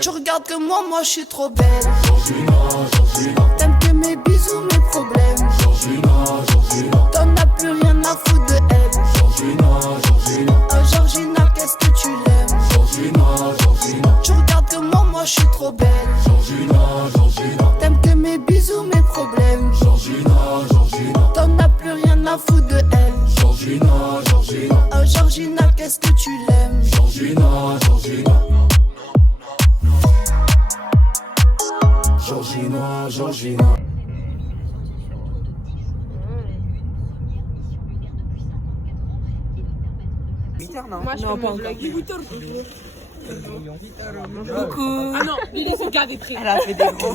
Tu regardes que moi je suis trop belle. T'aimes que mes bisous, mes problèmes. T'en as plus rien à foutre de elle. Oh Georgina, qu'est-ce que tu l'aimes. Tu regardes que moi je suis trop belle. T'aimes que mes bisous, mes problèmes. T'en as plus rien à foutre de elle. Oh Georgina, qu'est-ce que tu l'aimes. Georgina. Moi je fais mon vlog. Coucou. Ah non, Lily se garde des prix. Elle a fait des gros.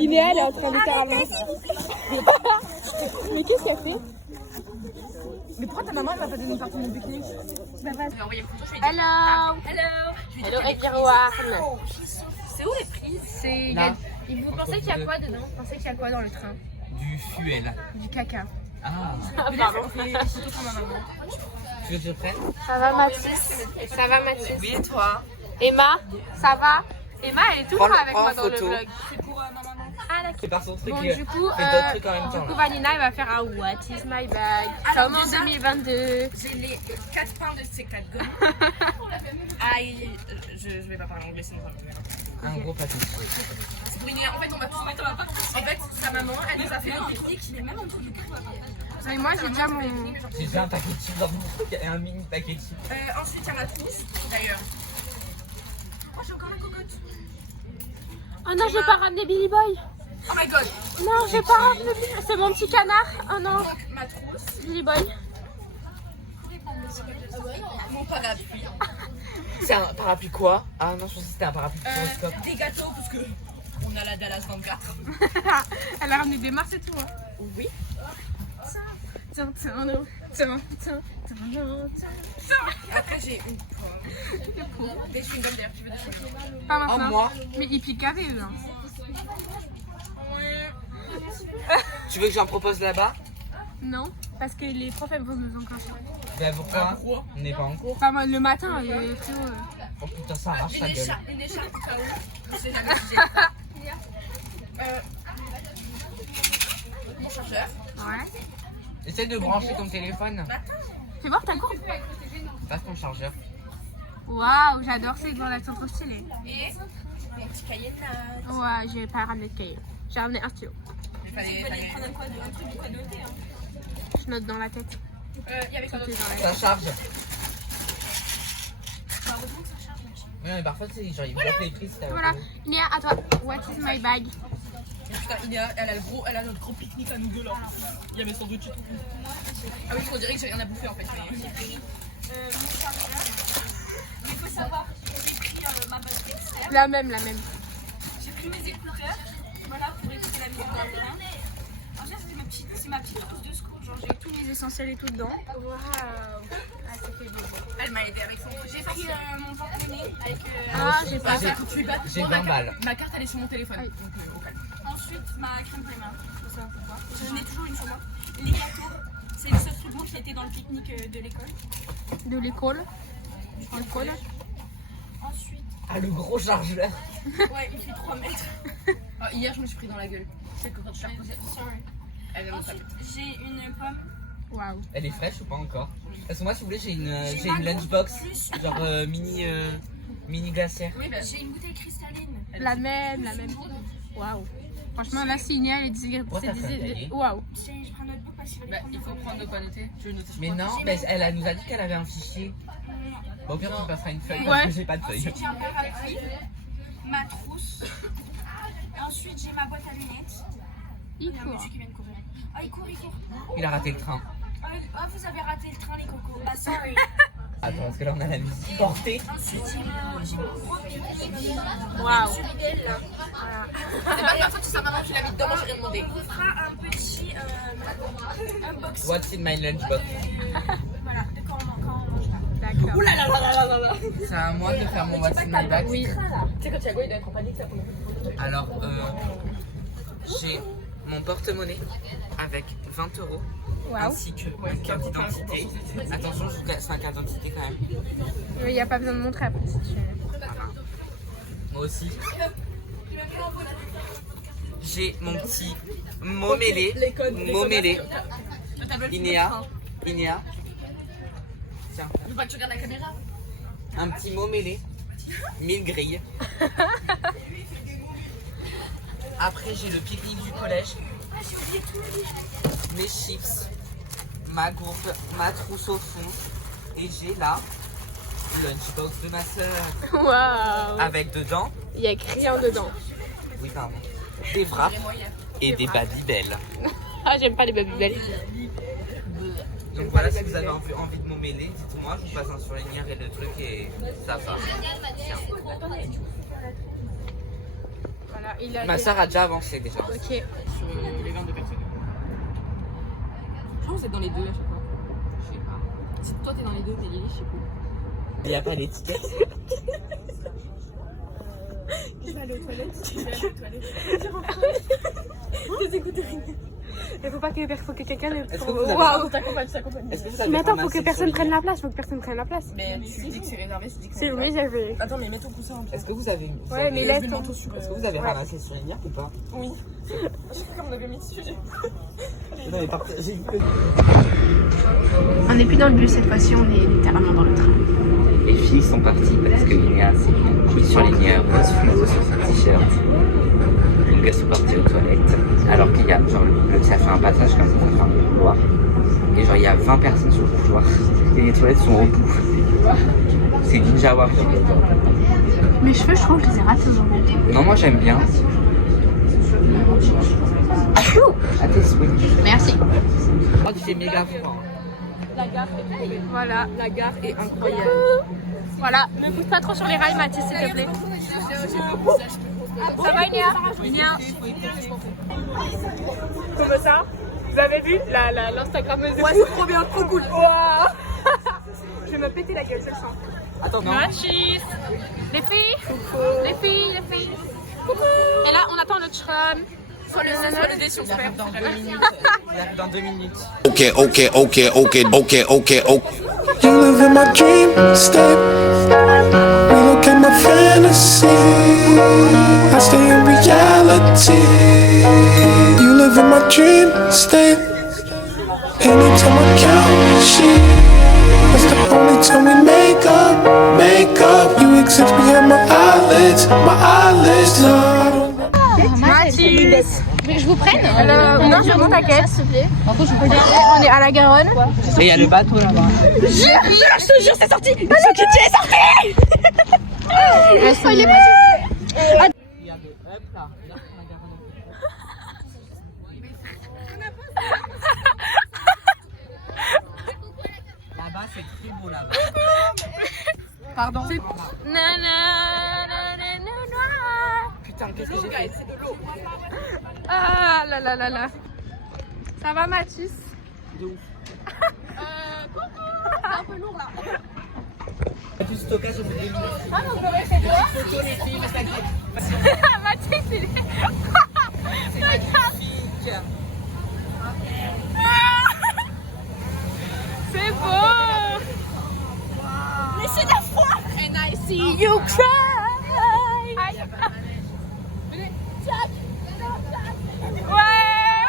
Inéa, elle est en train de faire un Mais qu'est-ce qu'elle fait? Mais pourquoi ta maman elle va pas donner une partie de mon pique-nique? Hello. Hello everyone. C'est où les prises? C'est. Vous pensez qu'il y a quoi dedans? Vous pensez qu'il y a quoi dans le train? Du fuel. Du caca. Ah. Pardon. Tu veux que je prenne? Ça va Mathis? Ça va Mathis? Oui, et toi? Emma, ça va? Emma, elle est toujours avec moi dans le photo. vlog. C'est pour ma maman. Ah d'accord. C'est par son truc. Bon, du coup, Vanina, elle va faire un What is my bag? Comme en 2022. J'ai les 4 pains de ces 4 gommes. Je vais pas parler anglais sinon ça va me faire. Un gros paquet. C'est pour Inéa. En fait, on va tout mettre dans la part. En fait, sa maman, elle nous a fait le pique-nique. Il est même en dessous du cul. Et moi, j'ai déjà mon. J'ai déjà un paquet de chips dans mon truc et un mini paquet de chips. Ensuite, il y a ma trousse, d'ailleurs. Oh, j'ai encore ma cocotte. Oh non, j'ai pas ramené Billy Boy. Oh my god. Non, j'ai pas ramené Billy Boy. C'est mon petit canard. Oh non. Donc, ma trousse. Billy Boy. Mon parapluie. C'est un parapluie quoi? Ah non, je pensais que c'était un parapluie futuroscope. Des gâteaux, parce que on a la Dallas 24. Elle a ramené des Mars et tout. Hein. Oui. Tiens. Après, j'ai une pomme. Des chewing-gums d'ailleurs, tu veux des chewing-gums? Pas maintenant. Oh, moi? Mais ils piquent avec eux. Hein. Tu veux que j'en propose là-bas? Non, parce que les profs elles vont nous enclencher. Ben pourquoi? On n'est pas en cours. Enfin, moi, le matin, frérot. Oh putain, ça arrache ta gueule. Une écharpe au cas où. Je sais jamais si j'ai. Mon chargeur. Ouais. Essaye de brancher ton téléphone. Fais voir ta courbe. Passe ton chargeur. Waouh, j'adore, c'est dans l'accent trop stylé. Et mon petit cahier de notes. Ouais, j'ai pas ramené de cahier. J'ai ramené un stylo. Il fallait prendre un truc de quoi noter. Je note dans la tête. Il y avait quoi d'autre? Ça charge. Oui, mais parfois, c'est genre, ils bloquent les prises. Voilà, Nia, à toi. What is my bag? Putain, Inéa, elle a notre gros pique-nique à nous deux là. Il y a mes sandwichs et tout. Ah oui, on dirait que j'ai rien à bouffer en fait. J'ai pris mon chargeur. Mais il faut savoir, j'ai pris ma batterie externe. La même. J'ai pris mes écouteurs. Voilà, pour écouter la musique dans le train. En fait, c'est ma petite trousse de secours. Genre, j'ai tous mes essentiels et tout dedans. Waouh. Ah, ça fait beau. Elle m'a aidé avec son truc. J'ai pris mon porte-monnaie avec. Ah, j'ai pas. J'ai 20 balles. Ma carte, elle est sur mon téléphone. Donc, au calme. Ensuite, ma crème pour les mains. Je sais pas pourquoi. J'en ai toujours une sur moi. Les gâteaux, c'est le seul truc bon qui était dans le pique-nique de l'école. De l'école. L'école. Ensuite, Ah, le gros chargeur. ouais, il fait 3 mètres. Hier, je me suis pris dans la gueule. C'est que quand je suis reposée. Sorry. Ensuite, j'ai une pomme. Waouh. Elle est fraîche ou pas encore? Parce que moi, si vous voulez, j'ai une lunchbox. Genre mini glacière. Oui, bah, j'ai une bouteille cristalline. La même. Waouh. Franchement, là, c'est Nia, elle disait. Waouh. Je prends notre book parce qu'il Il faut prendre de quoi noter. Tu veux noter sur Mais quoi? non, mais elle nous a dit qu'elle avait un fichier. Bon, au pire, tu me passeras une feuille Ouais. parce que j'ai pas de feuille. Ensuite, j'ai un parapluie, ma trousse. Ensuite, j'ai ma boîte à lunettes. Il Il y a un faut. monsieur qui vient de courir. Ah, il court. Il a raté le train. Ah, vous avez raté le train, les cocos. Ah, sorry. Attends, parce que là, on a la musique portée. Ensuite, j'ai mon gros pique-nique. Waouh. Celui d'elle, là. Voilà. C'est pas grave, c'est sa maman qui l'a mis dedans, moi j'ai rien demandé. On vous fera un petit unboxing. What's in my lunchbox? Voilà, de quand on mange pas. D'accord. C'est à moi de faire mon What's in my bag. Oui. Tu sais, quand Thiago il doit être en panique, ça pour Alors, j'ai mon porte-monnaie avec 20 euros. Waouh. Ainsi que ma carte d'identité. Attention, c'est ma carte d'identité quand même. Il n'y a pas besoin de montrer après si tu veux. Voilà. Moi aussi. J'ai mon petit mot mêlé. Inéa. Tiens. Je veux pas que tu regardes la caméra. Un petit mot mêlé. 1000 grilles. Après, j'ai le pique-nique du collège. Mes chips. Ma gourde. Ma trousse au fond. Et j'ai là le lunchbox de ma soeur. Waouh. Avec dedans. Il y a écrit rien dedans. Oui, pardon. Des wraps et des Babybel. Ah, j'aime pas les Babybel. Donc voilà, si vous avez envie de m'en mêler, dites-moi, je vous passe un surligneur et le truc et ça va. Voilà, Ma soeur a déjà avancé déjà. Ok. Sur les 22 personnes. Je pense que c'est dans les deux à chaque fois. Je sais pas. Si toi t'es dans les deux, mais Lily, je sais pas. Il n'y a pas d'étiquette. Je vais aller aux toilettes. Il faut pas que quelqu'un ne... Est-ce que vous avez Waouh. Est-ce que vous avez Mais attends, faut ramassé que personne sur prenne les- la place. Faut que personne prenne la place. Mais tu dis que c'est réservé, tu dis que C'est réservé. Attends, mais mets ton coussin en plus. Est-ce que vous avez Ouais, mais laisse le ton... manteau sur. Est-ce que vous avez ramassé sur les ou pas? Oui. Je sais pas comme on avait mis dessus. Non mais j'ai vu que... On n'est plus dans le bus cette fois-ci, on est littéralement dans le train. Les filles sont parties parce que Inéa s'est mis sur les nières, sur son t-shirt. Les gars sont partis aux toilettes. Alors qu'il y a, genre, ça fait un passage comme ça fait un couloir. Et genre, il y a 20 personnes sur le couloir. Et les toilettes sont au bout. C'est Ninja Warrior. Mes cheveux, je trouve que je les ai ratés aujourd'hui. Non, moi j'aime bien. À tes souhaits. Merci. Oh, tu fais méga froid. Voilà, la gare est incroyable. Voilà, ne pousse pas trop sur les rails, Mathis, s'il te plaît. Ça va, Inéa? Bien. Comment ça? Vous avez vu l'Instagrammeuse de Ouais, c'est trop bien, trop cool. Waouh. Je vais me péter la gueule, je le sens. Attends, non. Mathis. Les filles. Les filles. Coucou. Et là, on attend notre tram. Soit les dés, si on se perd. Dans 2 minutes. J'arrive dans 2 minutes. Okay. You live in my dream state. Relook at my fantasy. I stay in reality. You live in my dream state. Anytime I count sheep, that's the only time we make up. You exist behind my eyelids, no. Mathis. Je vous prenne non, je vous t'inquiète. S'il te plaît. On est à la Garonne. Et il y a le bateau là-bas. Je te jure, c'est sorti. Le Kitty est sorti. Il est pas Il y a de hop là. Là-bas, c'est très beau là-bas. Pardon. Putain, qu'est-ce que j'ai fait? C'est de l'eau. Ah là là là là. Ça va, Mathis? De ouf. Coucou. C'est un peu lourd là. Du stockage au bout de 2 minutes. Ah non, c'est toi? Mathis, il est... C'est magnifique. C'est beau. Mais c'est la foi. And I see you cry. Ouais.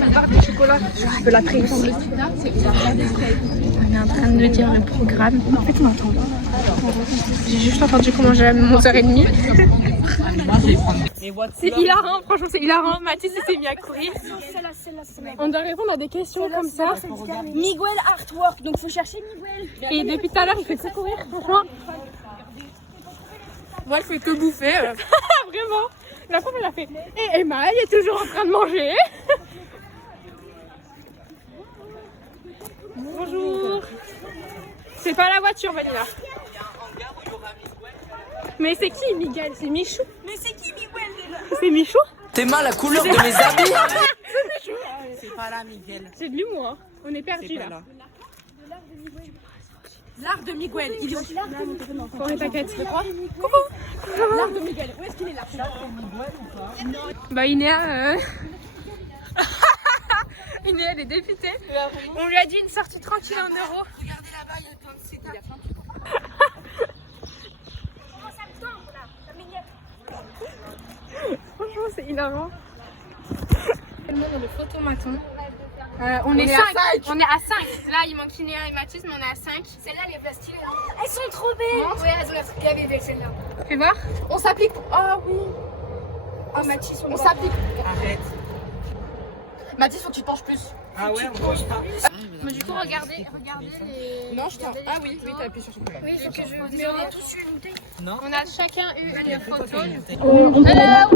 La barre de chocolat, je peux la créer ici. On est en train de dire le programme. En fait, on entend. J'ai juste entendu comment j'ai à 11h30. C'est hilarant, franchement, c'est hilarant. Mathis s'est mis à courir. On doit répondre à des questions comme ça. Miguel Artwork, donc faut chercher Miguel. Et depuis tout à l'heure, il fait que courir, franchement. Moi, elle fait que bouffer. Vraiment. La fois, elle a fait. Et Emma, elle est toujours en train de manger. Bonjour. C'est pas la voiture, Vanilla. Mais c'est qui, Miguel? C'est Michou. Mais c'est qui Miguel déjà? C'est Michou? T'es mal la couleur de mes habits. C'est Michou. C'est pas là, Miguel. C'est de l'humour, hein. On est perdus là. L'art de Miguel, il est où? On est t'inquiète. L'art de Miguel, où est-ce qu'il est là? Bah Inéa, Inéa, elle est députée. On lui a dit une sortie tranquille en euros. Regardez là-bas, il y a plein de sites. hilarant. Dans le photomaton. On est 5. On est à 5. Là, il manque Inéa et Mathis, mais on est à 5. Celles-là, les plastiques, elles sont trop belles. Ouais, elles ont la truc gavé belle celle-là. Fais voir. On s'applique. Oh oui. Oh, Mathis, On s'applique. Arrête. Mathis, faut que tu te penches plus. Ah ouais, on mange pas. Mais du coup, regardez les. Non, je t'en. Ah oui, oui, t'as appuyé sur son Oui, c'est que je veux. Mais on a tous eu une bouteille. On a chacun eu une photo. On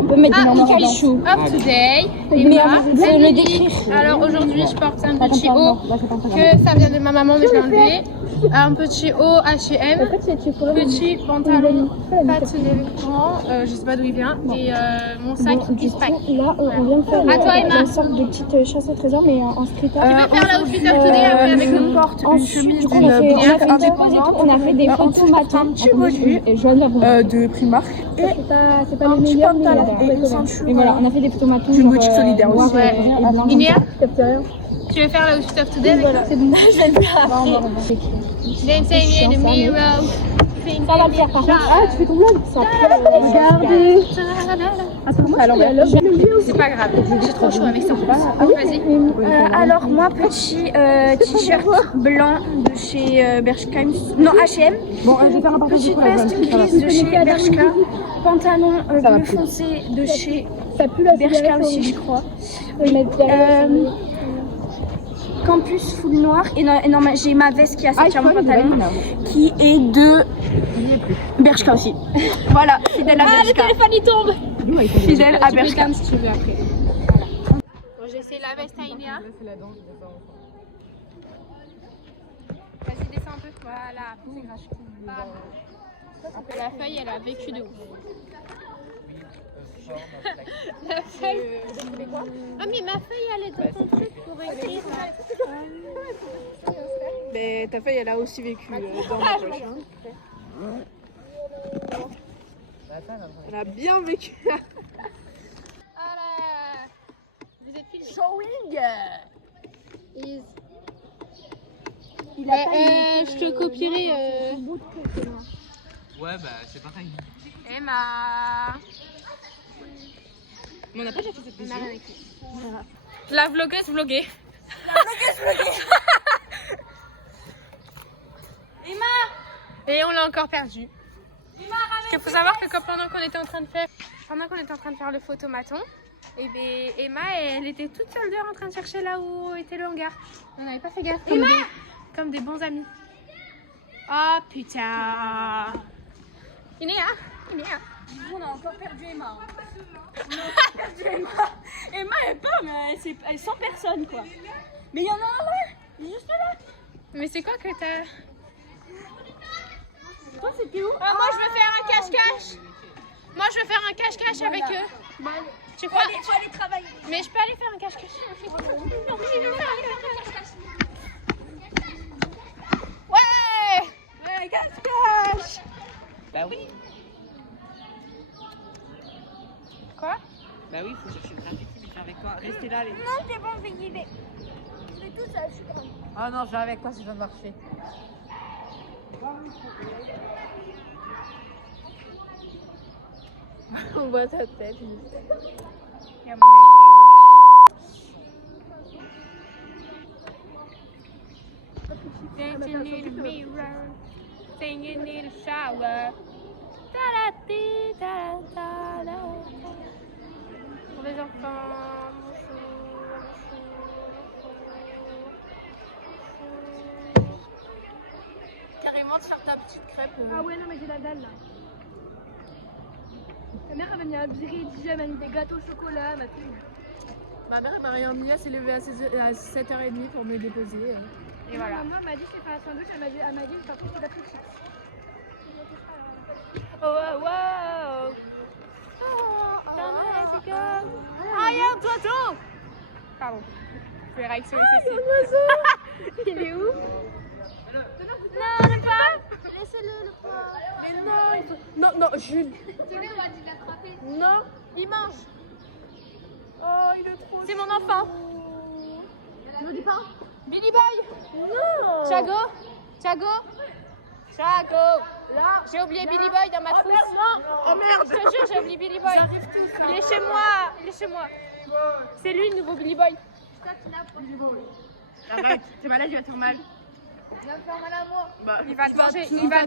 peut mettre des Issue of today. Emma, Emily. Alors aujourd'hui, je porte un petit haut que ça vient de ma maman, mais je l'ai enlevé. Un petit haut H&M, petit pantalon, pattes d'éléphant, je sais pas d'où il vient, et mon sac Eastpak. Là, on vient de faire À toi, Emma. une sorte de petite chasse au trésor, mais en street art. Tu veux faire la outfit of today après avec nous? Porte une chemise indépendante. On a fait des photos matins, et Joanne de Primark. c'est pas les meilleurs, mais et voilà, on a fait des photos matins. Une boutique solidaire aussi. Inéa, tu veux faire la outfit of today avec nous? C'est bon, je vais le faire après. Dancing in the mirror. Ça va le faire par contre. Ah, tu fais ton vlog? Regardez. C'est pas grave, j'ai trop chaud avec ça. Vas-y. Alors moi, petit t-shirt blanc de chez Bershka, non H&M. Bon, je vais faire un partage. Petite veste grise de chez Bershka, pantalon bleu foncé de chez Bershka aussi, je crois. Campus full noir et non, j'ai ma veste qui a sorti mon pantalon qui est de Bershka aussi. Voilà, fidèle à Bershka. Le téléphone il tombe. Fidèle à Bershka. Si tu veux après. Bon, j'ai essayé la veste à Inéa. Vas-y, descends un peu. Voilà. La feuille, elle a vécu de ouf. La feuille. Ah mais ma feuille elle est dans ton truc pour écrire. Mais ta feuille, elle a aussi vécu dans ma poche. Elle a bien vécu. Voilà. Vous êtes filmés. Showing. Je te copierai. Ouais, bah c'est pareil. Emma. Mais on n'a pas déjà fait cette vidéo. La vlogueuse vloguée. Emma. Et on l'a encore perdu. Parce qu'il faut savoir que pendant qu'on était en train de faire le photomaton, et ben Emma elle était toute seule dehors en train de chercher là où était le hangar. On n'avait pas fait gaffe comme des bons amis. Oh putain. Inéa. On a encore perdu Emma. Emma elle part, mais elle est 100 personnes quoi. Mais il y en a un là, il est juste là. Mais c'est quoi que t'as? Toi c'était où? Ah, moi je veux faire un cache-cache. Moi je veux faire un cache-cache avec eux. Tu crois? Tu vas aller travailler. Mais je peux aller faire un cache-cache. Ouais, cache-cache. Bah oui. Quoi? Bah oui, faut chercher le graffiti, mais je viens avec toi. Restez là, les. Non, c'est bon, je vais y aller. Je vais tout seul, je suis grande. Ah non, je viens avec toi, ça va marcher. On voit ta tête. Dancing in the mirror, singing in the shower. Pour les enfants, carrément de faire ta petite crêpe. Ah ouais, non, mais j'ai la dalle là. Ta mère elle m'a mis un biret, elle m'a mis des gâteaux au chocolat, elle m'a tout. Ma mère, elle m'a rien mis, elle s'est levée à 7h30 pour me déposer. Et voilà. Moi, elle m'a dit que je fais un sandwich, elle m'a dit par contre, c'est la plus chic. Oh, oh, oh. Ah, il y a un oiseau. Pardon. Je vais réactionner ceci. Il est où? Non, le pas. Laissez-le, le pas. Mais non, il faut... Non, Jules. Non, il mange. Oh, il est trop. C'est mon enfant. Je me dis pas. Billy Boy. Non. Thiago. Là, j'ai oublié Billy Boy dans ma trousse. Oh merde. Je te jure, j'ai oublié Billy Boy. Il est chez moi. Il est chez moi. C'est lui le nouveau Billy Boy. Arrête, t'es malade, il va te faire mal. Il va me faire mal à moi. Bah, Il va te manger, il va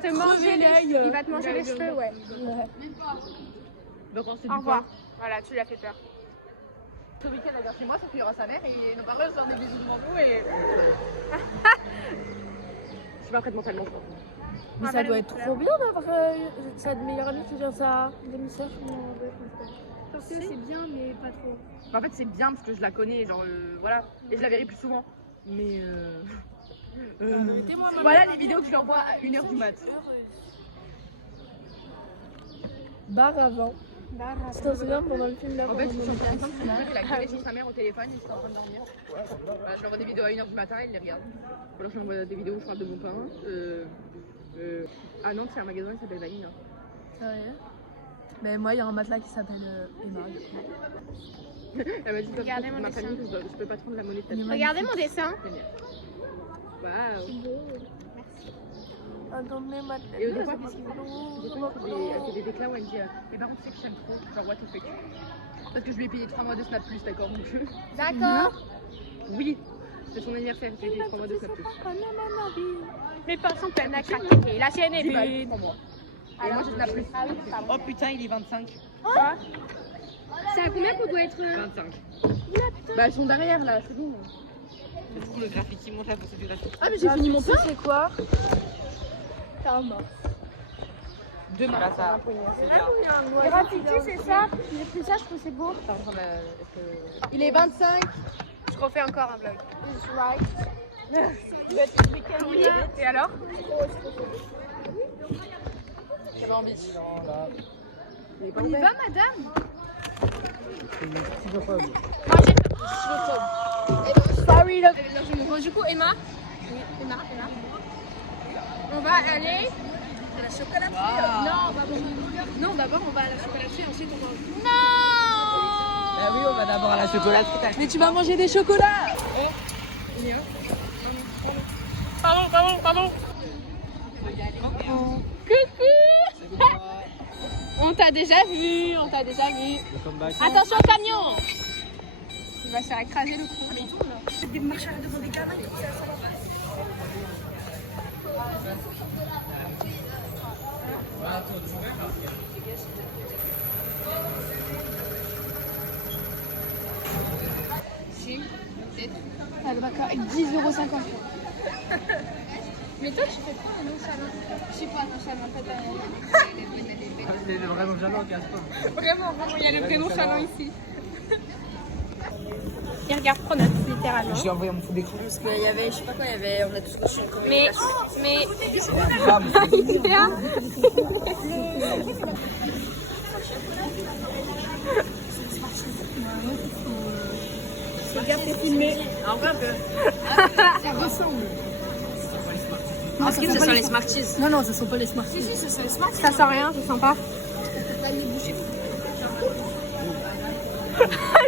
te manger les cheveux, ouais. donc on se dit Au revoir. Voilà, tu lui as fait peur. Ce week-end, elle vient chez moi, sauf qu'il y aura sa mère et nos parents sortent des bisous devant vous et. Je suis pas prête mentalement, je crois. Mais ça doit être trop bien d'avoir sa meilleure amie qui vient sa demi-sœur. Parce que c'est bien, mais pas trop. En fait, c'est bien parce que je la connais, genre voilà, et je la verrai plus souvent. Mais voilà les vidéos que je lui envoie à 1h du mat. Bar avant. Tu t'en souviens pendant le film là? En fait, je suis en train de son père, il a collé sur sa mère au téléphone, il était en train de dormir. Voilà, je lui envoie des vidéos à 1h du matin, il les regarde. Ou alors je lui envoie des vidéos où je parle de mon pain. À Nantes, il y a un magasin qui s'appelle Vanille. Sérieux? Mais moi, il y a un matelas qui s'appelle Emma. Elle m'a dit Regardez mon ma dessin. famille, je peux pas prendre la monnaie de ta famille. Regardez mon dessin. Waouh. Attendez, matelas. Et des fois, elle fait des déclats où elle me dit mais par contre, tu sais que je t'aime trop, genre what the fuck. Parce que je lui ai payé 3 mois de Snap plus, d'accord? Donc D'accord. oui, c'est son anniversaire, je lui ai payé 3 mois de Snap plus. Mes pains sont pleines à craquer. La sienne est C'est pas vide. 3 mois. Et moi, je Snap plus. Ah oui, pardon. Oh putain, il est 25. C'est à combien qu'on doit être 25. Bah, elles sont derrière là, c'est bon. C'est trop le graffiti, monte la pour du graffiti. Ah, mais j'ai fini mon plein. C'est quoi? Demain, là, ça. Graffiti, c'est ça? J'ai pris ça, je trouve que c'est beau. Il est 25. Je refais encore un vlog. Oui. Et alors? J'avais envie. On y va, madame? Sorry, là. Bon, du coup, Emma. Oui, Emma. On va aller. À la chocolaterie. Non, d'abord on va à la chocolaterie, ensuite on va. Non! Ah oui, on va d'abord à la chocolaterie. Mais tu vas manger des chocolats! Pardon. Coucou! On t'a déjà vu. Attention au camion! Il va se faire écraser le cou. Mais il tourne là. Des marcheurs devant des gamins qui ça va pas. Avec 10,50 €. Mais toi, tu fais quoi dans nos salons? Je sais pas, non, ça m'a fait C'est vraiment jamais qui a ce Vraiment, il y a le vrai nonchalant ici. Il regarde Pronote, littéralement. J'ai envoyé mon fou d'écran. Parce qu'il y avait, je sais pas quoi, il y avait, on a tous reçu une Mais. Regarde, t'es filmé. Un peu. Ça ressemble. Est-ce que ce sont les Smarties? Non, ce sont pas les Smarties. Si, ce sont les Smarties. Ça sent rien, ça sent pas.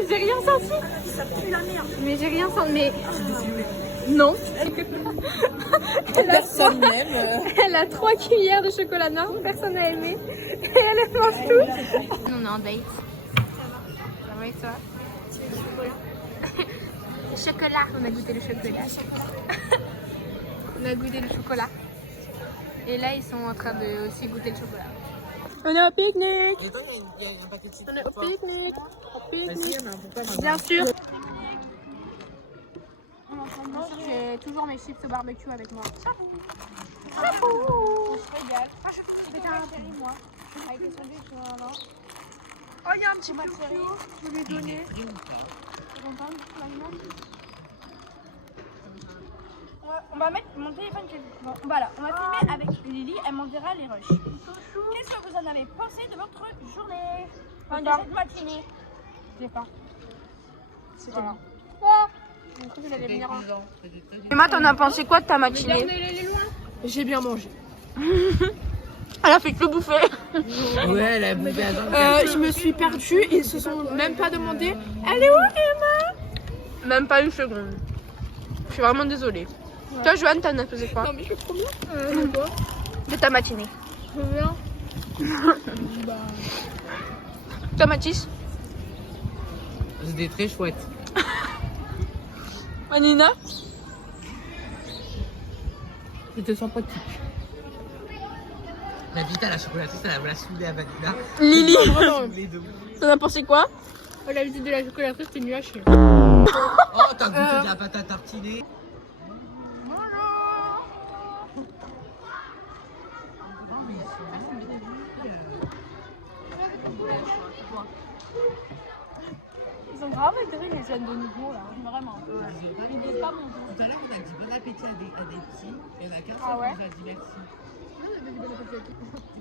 J'ai rien senti. Ça pue la merde. Mais j'ai rien senti. Mais. Non. Personne n'aime. Elle a 3 cuillères de chocolat noir, personne n'a aimé. Et elle mange tout. On est en date. Ça va et toi? Tu veux du chocolat? Le chocolat. On a goûté le chocolat. On a goûté le chocolat. Et là, ils sont en train de aussi goûter le chocolat. On est au pique-nique. Et toi, il y a un paquet de chips. On est au pique-nique. Bien sûr. J'ai toujours mes chips au barbecue avec moi. Chapeau. Je régale. C'était un chéri, moi. Avec les sandwichs, non. Oh, il y a un petit chéri. Je vais lui donner. On va mettre mon téléphone. Bon, voilà, on va filmer avec Lily, elle m'en dira les rushs. Qu'est-ce que vous en avez pensé de votre journée? Enfin, de cette matinée? Je sais pas. C'était bon. J'ai cru qu'il allait venir. Emma, t'en as pensé quoi de ta matinée? J'ai bien mangé. Elle a fait que le bouffer. Ouais, elle a bouffé à Je me suis perdue, ils se sont même pas demandé elle est où Emma? Même pas une seconde. Je suis vraiment désolée. Toi, Joanne, t'en as posé quoi? Non mais je fais trop bien. De ta matinée. Trop bien. toi, Mathis? C'était très chouette. Manina? C'était sympathique. La petite à la chocolaterie, ça la saoulée à Vanilla. Lily. Les deux. T'en as pensé quoi? La visite de la chocolaterie, c'était nul à chier. Oh, t'as goûté de la pâte à tartiner. Ils sont grave intéressés les jeunes de nouveau là, vraiment. Ils disent pas bon. Tout à l'heure, on a dit bon appétit à des petits. Il y en a qu'un seul qui nous a dit merci.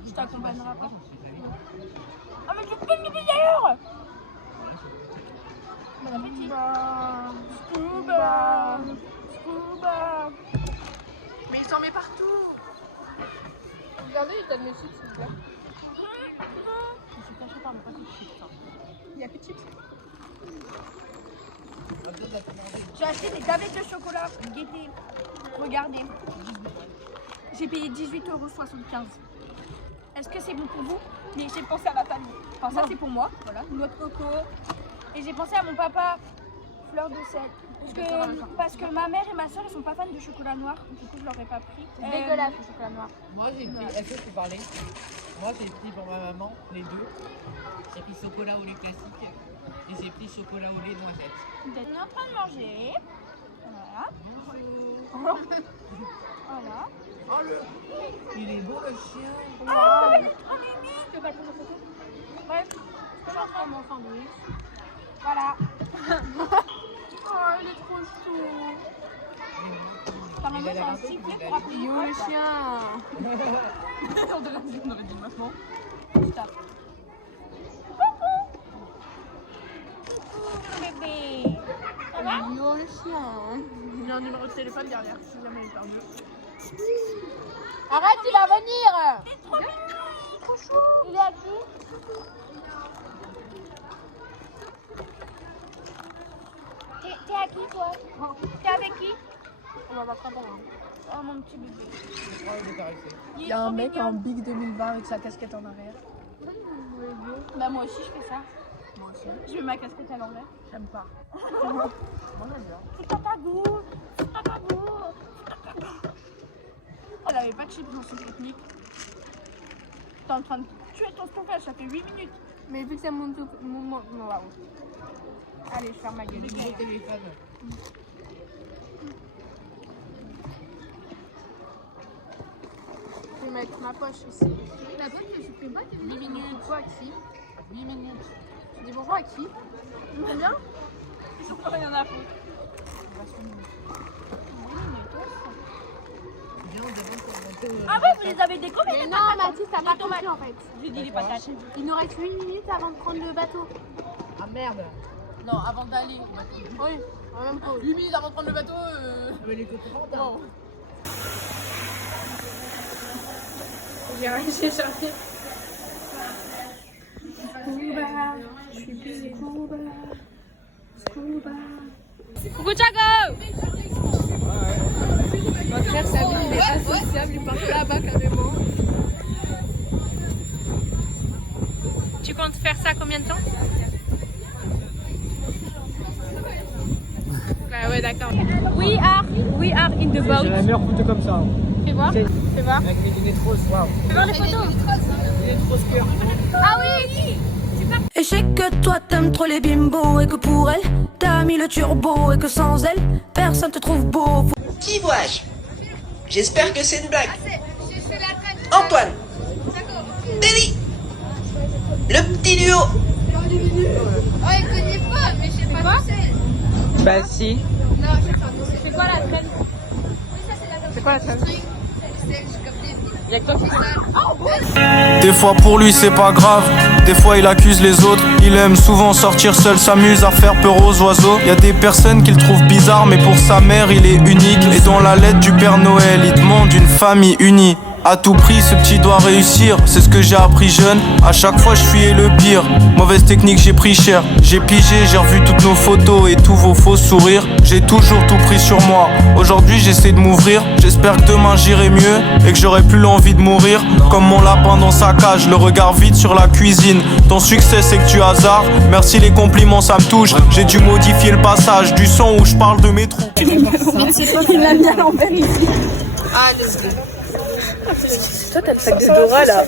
Je t'accompagnerai pas. Ah mais j'ai plein de bébés d'ailleurs. Bon appétit. Scuba. Scuba. Mais il s'en met partout. Regardez, il donne mes chips s'il vous plaît. C'est caché par le paquet de chips. Il n'y a plus de chips. J'ai acheté des tablettes de chocolat. Guettez. Regardez. J'ai payé 18,75 €. Est-ce que c'est bon pour vous? Mais j'ai pensé à ma famille. Enfin, ça c'est pour moi. Voilà. Noix de coco. Et j'ai pensé à mon papa. Fleur de sel. Parce que ma mère et ma soeur, ils sont pas fans de chocolat noir. Du coup, je leur ai pas pris. C'est dégueulasse le chocolat noir. Moi, j'ai pris. Est-ce que je peux parler? Moi, j'ai pris pour ma maman les deux. J'ai pris chocolat au lait classique. Et j'ai pris chocolat au lait noisette. On est en train de manger. Voilà. Voilà. Oh, il est beau le chien. Oh, il est trop mimi. Tu veux pas le prendre en photo? Bref, je suis en train de mon sandwich. Voilà. Oh, il est trop chou. Ta maman, c'est un sifflet pour appeler Yo le chien. On aurait dit maintenant. Stop. Bébé. Ça va? Yo le chien. Il y a un numéro de téléphone derrière si jamais il est perdu. Arrête, il va venir. Il est trop mignon. Trop chou. Il est à qui? T'es à qui toi? T'es avec qui? On va pas très bon. Oh mon petit bébé. Il y a un mec en Big 2020 avec sa casquette en arrière. Bah moi aussi je fais ça. Moi aussi. Je mets ma casquette à l'envers. J'aime pas. Moi j'aime bien. C'est papa goût. C'est papa goût. Elle avait pas de chips dans son technique. T'es en train de tuer ton stockage, ça fait 8 minutes. Mais vu que c'est mon moment. Non, waouh. Allez, je ferme ma gueule. Au téléphone. Je vais mettre ma poche ici. La bonne, je supprime pas tes 8 minutes. Bonjour à qui? 8 minutes. Tu dis bonjour à qui? Très bien. Ils ont plus rien à foutre. Ah ouais, vous les avez décollés Mais les non, patates. Mathis, t'as pas compris en fait. J'ai dit les patates. Il nous reste 8 minutes avant de prendre le bateau. Ah merde. Non, avant d'aller. Oui, en même temps. 8 minutes avant de prendre le bateau. Mais les copains, Non. J'ai réussi à sortir. Scuba, je suis plus Scuba. Scuba. Coucou Thiago! Mon frère Samy, il est associable, il part là-bas carrément. Tu comptes faire ça combien de temps? Bah ouais, d'accord. We are in the boat. C'est la meilleure photo comme ça. Fais voir. Fais voir. Avec mes lunettes roses, waouh. Fais voir les photos. Lunettes roses cœur. Ah oui. Et je sais que toi t'aimes trop les bimbos et que pour elle t'as mis le turbo et que sans elle personne te trouve beau. Qui vois-je? J'espère que c'est une blague. Antoine, Denis, le petit duo. Oh, il connaît pas, mais je sais pas qui c'est. Bah si. Non, je sais pas. C'est quoi la traîne? Oui, ça, c'est la C'est quoi la traîne? Il y a que toi qui Des fois pour lui c'est pas grave, des fois il accuse les autres. Il aime souvent sortir seul, s'amuse à faire peur aux oiseaux. Y a des personnes qu'il trouve bizarres, mais pour sa mère il est unique. Et dans la lettre du Père Noël il demande une famille unie. À tout prix, ce petit doit réussir, c'est ce que j'ai appris jeune. À chaque fois, je fuyais le pire. Mauvaise technique, j'ai pris cher. J'ai pigé, j'ai revu toutes nos photos et tous vos faux sourires. J'ai toujours tout pris sur moi. Aujourd'hui, j'essaie de m'ouvrir. J'espère que demain j'irai mieux et que j'aurai plus l'envie de mourir. Comme mon lapin dans sa cage, le regard vide sur la cuisine. Ton succès, c'est que tu hasard. Merci les compliments, ça me touche. J'ai dû modifier le passage du son où je parle de mes trous. Il l'a mis à l'envers ici. Ah, désolé. Toi, t'as le sac de Dora là.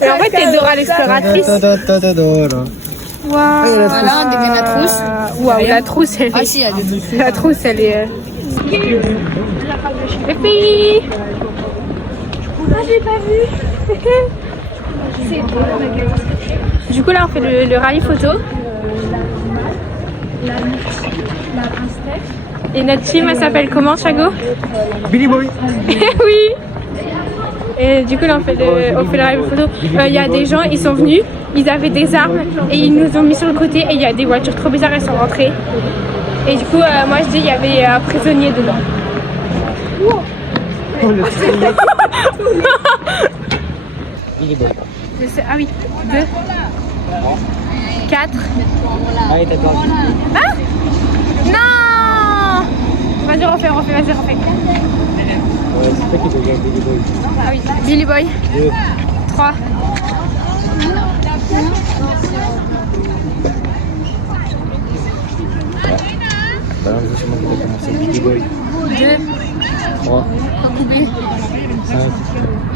Mais en fait, t'es Dora l'exploratrice. Waouh. Voilà, on devient la trousse. Waouh, la trousse, elle est... Ah si, il y a des trucs. La trousse, elle est... Les filles. Ah, j'ai pas vu. Du coup, là, on fait le rallye photo. Et notre team, elle s'appelle comment, Chago? Billy Boy. Oui. Et du coup, là, on fait le rallye photo. Il y a des gens, ils sont venus, ils avaient des armes et ils nous ont mis sur le côté. Et il y a des voitures trop bizarres, elles sont rentrées. Et du coup, moi, je dis, il y avait un prisonnier dedans. Billy Boy. Ah oui, 2, 4. Allez, t'as perdu. Ah non. Vas-y, refais, vas-y, refais. Ouais, c'est toi qui dois gagner Billy Boy. Ah oui, Billy Boy. 2. 3. Bah non, c'est moi qui vais commencer. Billy Boy. 2. 3.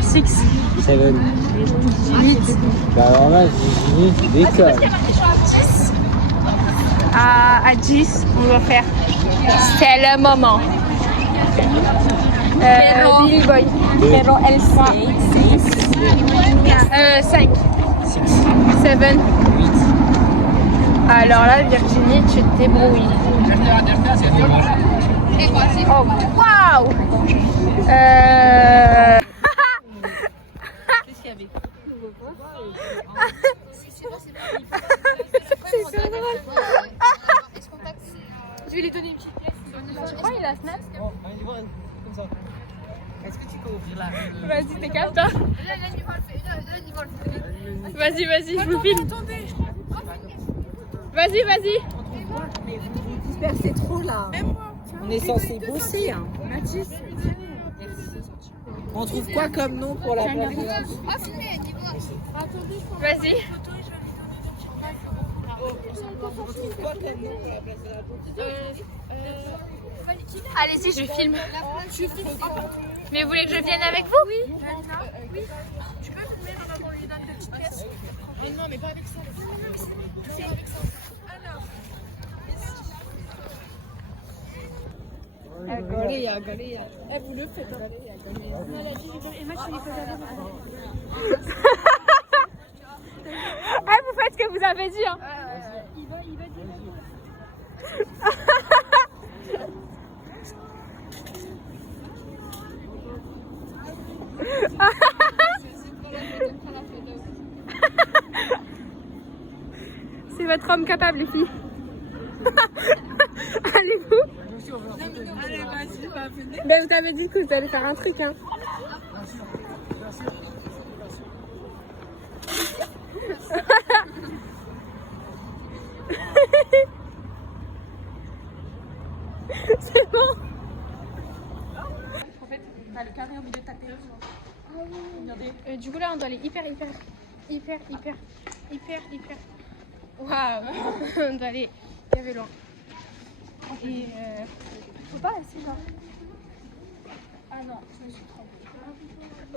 5. 6. 7. 8. Bah alors là, j'ai des déconnes. À 10, on doit faire. C'est le moment. Billy Boy. Pero elle 5. 7. 8. Alors là, Virginie, tu te débrouilles. Oh, waouh! Qu'est-ce qu'il y avait? Je vais lui donner une petite pièce. Je crois qu'il a Snap. Comme ça. Est-ce que tu peux ouvrir la... Vas-y, t'es capte, hein? Vas-y, je vous filme. Vas-y. J'espère que c'est trop là. On est censé bosser. Hein. On trouve quoi comme nom pour la place? Vas-y. Allez-y, je filme. Mais vous voulez que je vienne avec vous? Oui. Tu peux filmer pendant qu'on lui donne des petites pièces? Non, mais pas avec ça. Goléa. Eh, vous le faites. Vous faites ce que vous avez dit, hein. Il va dire. C'est votre homme capable, les filles. Allez-vous? Allez, vas-y, va venir. Ben, vous avez dit que vous allez faire un truc, hein. C'est bon. En fait, t'as le carré au milieu de ta tête. Regardez. Du coup, là, on doit aller hyper. Waouh. On doit aller hyper loin. Et Faut pas rester là. Ah non, je me suis trompée.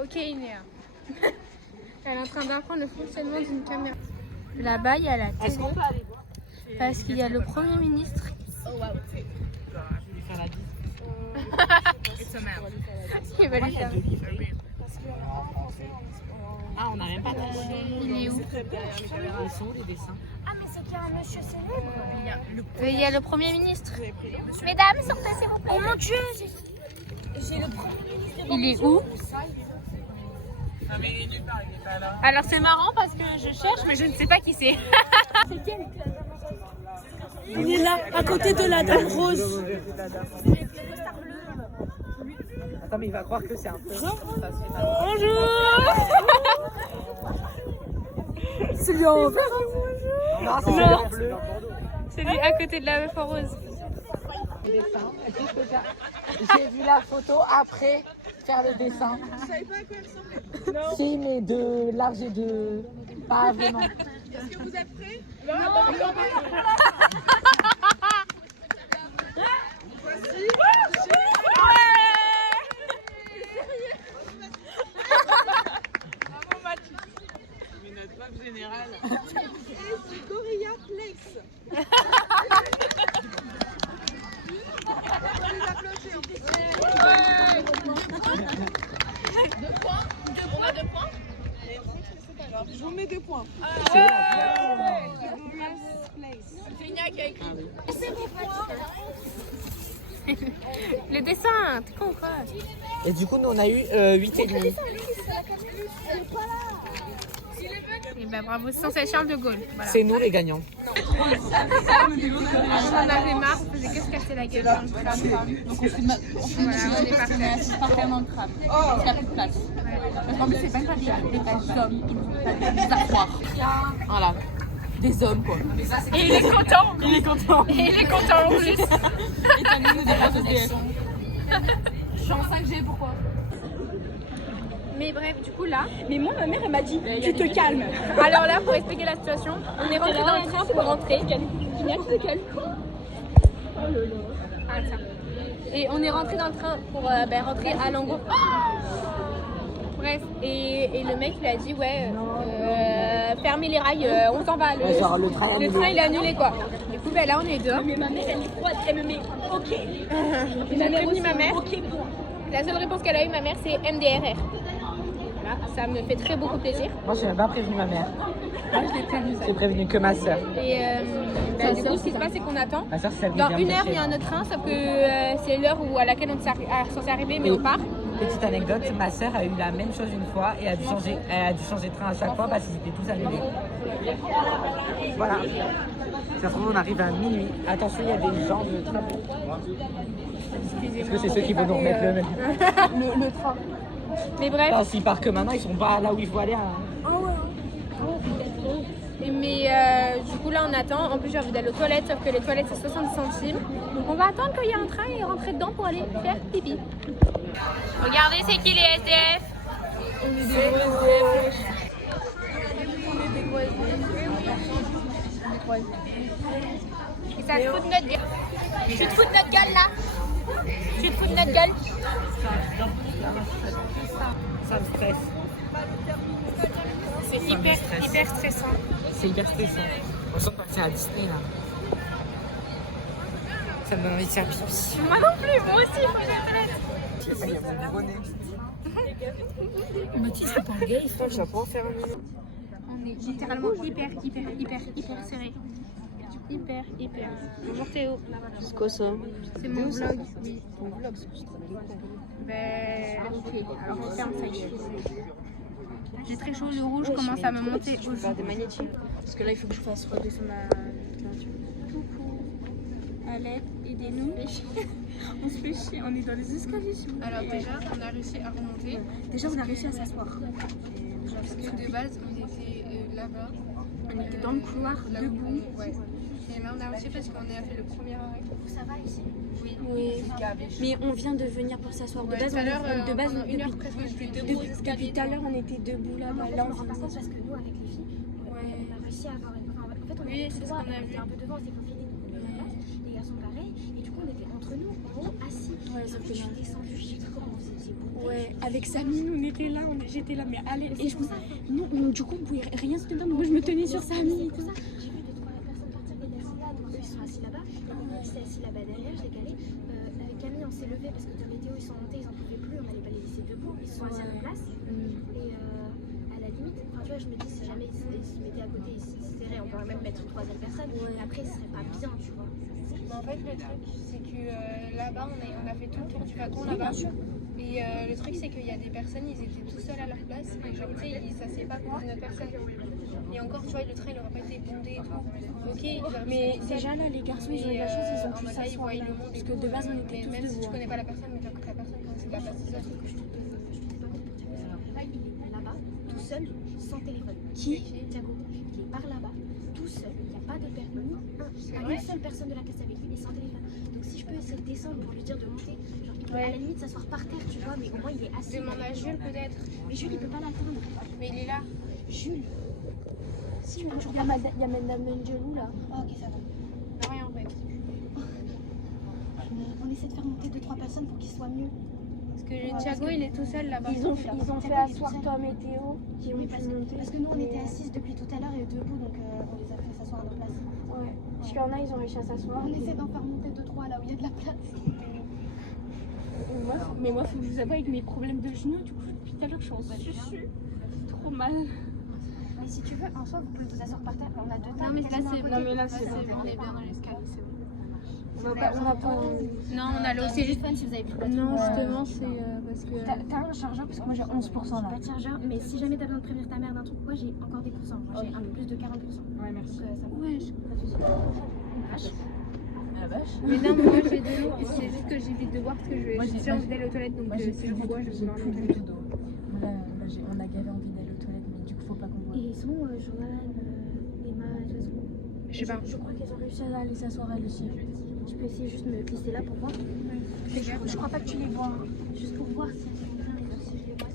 ok, Inéa. Elle est en train d'apprendre le fonctionnement d'une caméra. Là-bas, il y a la télé. Est-ce qu'on peut aller voir? Parce qu'il y a le Premier ministre. Oh wow. Je vais faire la bise. It's a man. Il va lui faire. Ah, on n'a même pas de... Il est où? Ils sont où les dessins? Ah, mais c'est qu'il y a un monsieur célèbre. Il y a le Premier ministre. Mesdames, sortez s'il vous plaît. Oh mon Dieu, j'ai le premier ministre. Il est où? Alors c'est marrant parce que je cherche mais je ne sais pas qui c'est. Il est là, à côté de la dame rose. Attends, mais il va croire que c'est un peu. Bonjour. C'est lui en vert. Non, c'est Non. celui en bleu. C'est lui à côté de la meuf en rose. J'ai vu la photo après faire le dessin. Tu savais pas à quoi elle ressemblait? Non. Si, mais de large et de. Pas vraiment. Est-ce que vous êtes prêts? Non. Voici. Bravo Mathieu. Mais notre prof générale. Et du Gorilla Plex. On a 2 points. Je vous mets 2 points. C'est Ina qui a écrit. Le dessin, t'es con ou quoi? Et du coup, nous on a eu 8 et demi. Et ben bravo, c'est Charles de Gaulle. Voilà. C'est nous les gagnants. On en avait marre, on faisait que se casser la gueule. Donc on filme. Voilà, on est parti. Par terre dans le tram. Parce qu'il n'y a pas de place. Parce qu'en plus, c'est même pas des vrais hommes, des armoires. Voilà. Des hommes quoi. Et il est content. Il est content. Et il est content en plus. Et t'as nous des potes EDF. Je suis en 5G, pourquoi? Mais bref, du coup là. Mais moi, ma mère, elle m'a dit, tu te calmes. Alors là, pour expliquer la situation, on est rentré dans le train pour rentrer. Ah, tiens. Et on est rentré dans le train pour rentrer à Langon. Bref, et le mec il a dit ouais, fermez les rails, on s'en va. Genre, le train il est annulé quoi. Du coup là on est dehors. Mais ma mère, elle est froide, elle me met OK. J'ai prévenu ma mère. OK pour. La seule réponse qu'elle a eue ma mère c'est MDRR. Voilà, ça me fait très beaucoup plaisir. Moi, j'ai même pas prévenu ma mère. J'ai prévenu que ma soeur. Et du coup ce qui se passe c'est qu'on attend. Ma soeur, c'est celle qui Dans vient 1 me heure il y a un autre train sauf que c'est l'heure à laquelle on est censé arriver mais on part. Petite anecdote, ma soeur a eu la même chose une fois et elle a dû changer de train à chaque fois parce qu'ils étaient tous annulés. Voilà. Ça se trouve, on arrive à minuit. Attention, il y a des gens de train. Est-ce que c'est ceux qui vont nous remettre le train. Mais bref. Non, s'ils partent que maintenant, ils sont pas là où il faut aller. Hein. Mais du coup là on attend, en plus j'ai envie d'aller aux toilettes, sauf que les toilettes c'est 70 centimes. Donc on va attendre qu'il y ait un train et rentrer dedans pour aller faire pipi. Regardez c'est qui les SDF. On est des gros SDF. Et ça se fout de notre gueule. Tu te fous de notre gueule là. Tu te fous de notre gueule. Ça me stresse. C'est hyper stressant. C'est hyper stressant. On sent comme c'est à Disney là. Ça me donne envie de faire pipi. Moi non plus, moi aussi il faut aller aux toilettes. Mathis, c'est pas gay, je vais pas faire un minute. On est littéralement hyper serré. Hyper. Bonjour Théo. C'est quoi ça? C'est mon vlog. Oui. Ton vlog, c'est ok. Alors on ferme ça ici. J'ai très chaud, le rouge commence à me monter aux joues. Des magnétiques. Parce que là, il faut que je fasse redescendre ma peinture. Coucou. À l'aide, aidez-nous. On se fait chier, on est dans les escaliers. Alors déjà, on a réussi à remonter. Déjà, on a réussi à s'asseoir. Parce que de base, on était là-bas. On était dans le couloir, debout. Ouais. Et là, on a réussi parce qu'on a fait le premier arrêt. Ça va ici? Oui. Mais on vient de venir pour s'asseoir. De base, tout à l'heure, de base, pendant une heure presque, j'étais debout aux escaliers. depuis tout à l'heure, on était debout là-bas. Là, on Par contre, parce que nous, avec les filles, on a réussi à avoir une. Enfin, en fait, on Oui, c'est ce qu'on a était vu. un peu devant, c'était confiné, donc on était en place. Les garçons pareil, et du coup, on était entre nous, en haut, assis. Ouais, ça Et fait je suis mal. descendue, je sais pas comment vous étiez bon. Ouais, avec Samy, on était là, j'étais là, mais allez. Et je nous, du coup, on pouvait rien se tenir, donc moi je me tenais sur Samy et tout ça. J'ai vu 2-3 personnes partir des garçons là, donc eux ils sont assis là-bas. Il s'est assis là-bas derrière, je l'ai calé. Avec Camille, on s'est levé parce que Tom et Théo ils sont montés, ils en pouvaient plus, on n'allait pas les laisser debout, ils se sont assis à la place. Et à la limite, enfin tu vois, je me dis si jamais ils se mettaient à côté, ils se serraient, on pourrait même mettre une troisième personne. Et après, ce serait pas bien, tu vois. En fait, le truc, c'est que là-bas, on a fait tout le tour du wagon là-bas. Et le truc, c'est qu'il y a des personnes, ils étaient tout seuls à leur place. Et genre, tu sais, ils s'asseyaient pas contre une autre personne. Et encore, tu vois, le train, il aurait pas été bondé et tout. Ok, genre, Mais déjà là, les garçons, ils ont eu la chance, ils ont pu s'asseoir là. Parce que de base, on était tous même si tu debout. connais pas la personne, mais tu as la personne quand c'est il a pas 6 heures. Il est là-bas, tout seul, sans téléphone. Qui Thiago, il est par là-bas, tout seul, il n'y a pas de permis, une seule personne de la classe avec lui et sans téléphone. Donc si je peux essayer de descendre pour lui dire de monter, genre il peut à la limite s'asseoir par terre, tu vois, mais au moins il est assis. Demande à Jules peut-être. Mais Jules il peut pas l'atteindre. Mais il est là. Jules. Si, il y a Madame Angelou là. Ah, ok, ça va. Rien en fait. On essaie de faire monter 2-3 personnes pour qu'il soit mieux. Parce que Thiago il est tout seul là-bas. Ils ont fait asseoir Tom et Théo qui ont pu monter. Parce que nous on était assises depuis tout à l'heure et debout donc on les a fait s'asseoir à leur place. Ouais. Parce qu'il y en a ils ont réussi à s'asseoir. On essaie d'en faire monter 2-3 là où il y a de la place. Mais moi faut que je vous avoue avec mes problèmes de genoux, du coup depuis tout à l'heure je suis en susu. Trop mal. Mais si tu veux, en soi vous pouvez vous asseoir par terre. On a 2 tables. Non mais là c'est bon. Non mais là c'est bon. On est bien dans l'escalier, c'est bon. On a pas. Non, on a le téléphone si vous avez plus de batterie. Non, justement, c'est parce que. T'as un chargeur parce que moi j'ai 11% là. Pas de chargeur, mais si jamais t'as besoin de prévenir ta mère d'un truc, moi j'ai encore des pourcents. Moi j'ai un peu plus de 40%. Ouais, merci. Donc, ça va. Ouais, je Pas de soucis. Une vache. La vache. Mais non, moi j'ai de l'eau. C'est juste que j'évite de boire parce que j'ai envie d'aller aux toilettes. Donc si je bois, je vais plus du tout d'eau. Là, on a gavé envie d'aller aux toilettes, mais du coup faut pas qu'on boive. Et ils sont Joanne, Emma, tout ça. Je sais pas. Je crois qu'elles ont réussi à aller s'asseoir elles aussi. Tu peux essayer juste de me glisser là pour voir. Je crois pas que tu les vois. Juste pour voir si elles sont bien et si je les vois.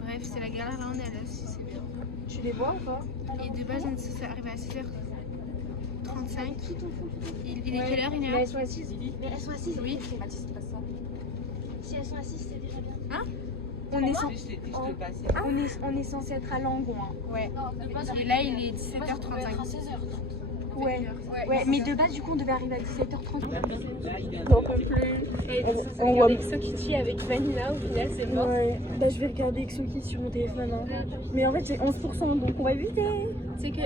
Bref, c'est la galère là, on est à la 6, c'est bien. Tu les vois ou pas? Et de base, on est arrivé à 6h35. Il est quelle heure? Mais elles sont assises. Mais elles sont assises. Oui. C'est Mathis qui passe ça. Si elles sont assises, c'est déjà bien. Hein? On est censé être à Langon. Hein. Ouais. Et là, il est 17h35. Ouais, mais de base, du coup, on devait arriver à 17h30. J'en peux plus. Et on voit Xokitty avec Vanilla, au final, c'est mort. Ouais, bah je vais regarder Xoki sur mon téléphone. Hein. Mais en fait, c'est 11%, donc on va éviter. Tu sais que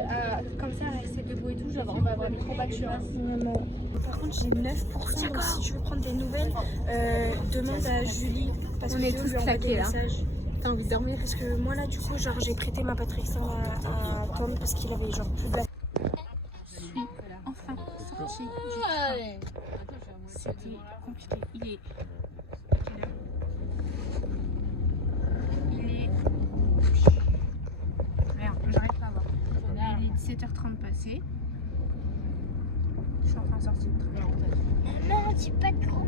comme ça, rester debout et tout, on va avoir une trop batture. Par contre, j'ai 9%. Donc si tu veux prendre des nouvelles, demande à Julie. Parce On que est tous claqués là. T'as envie de dormir? Parce que moi, là, du coup, genre, j'ai prêté ma Patrick à Tom parce qu'il avait genre plus de la. Enfin, sorti du train. C'était compliqué. Il est. Merde, j'arrive pas à voir. Il est 17h30 passé. Je suis enfin sortie du train. Non, dis pas trop.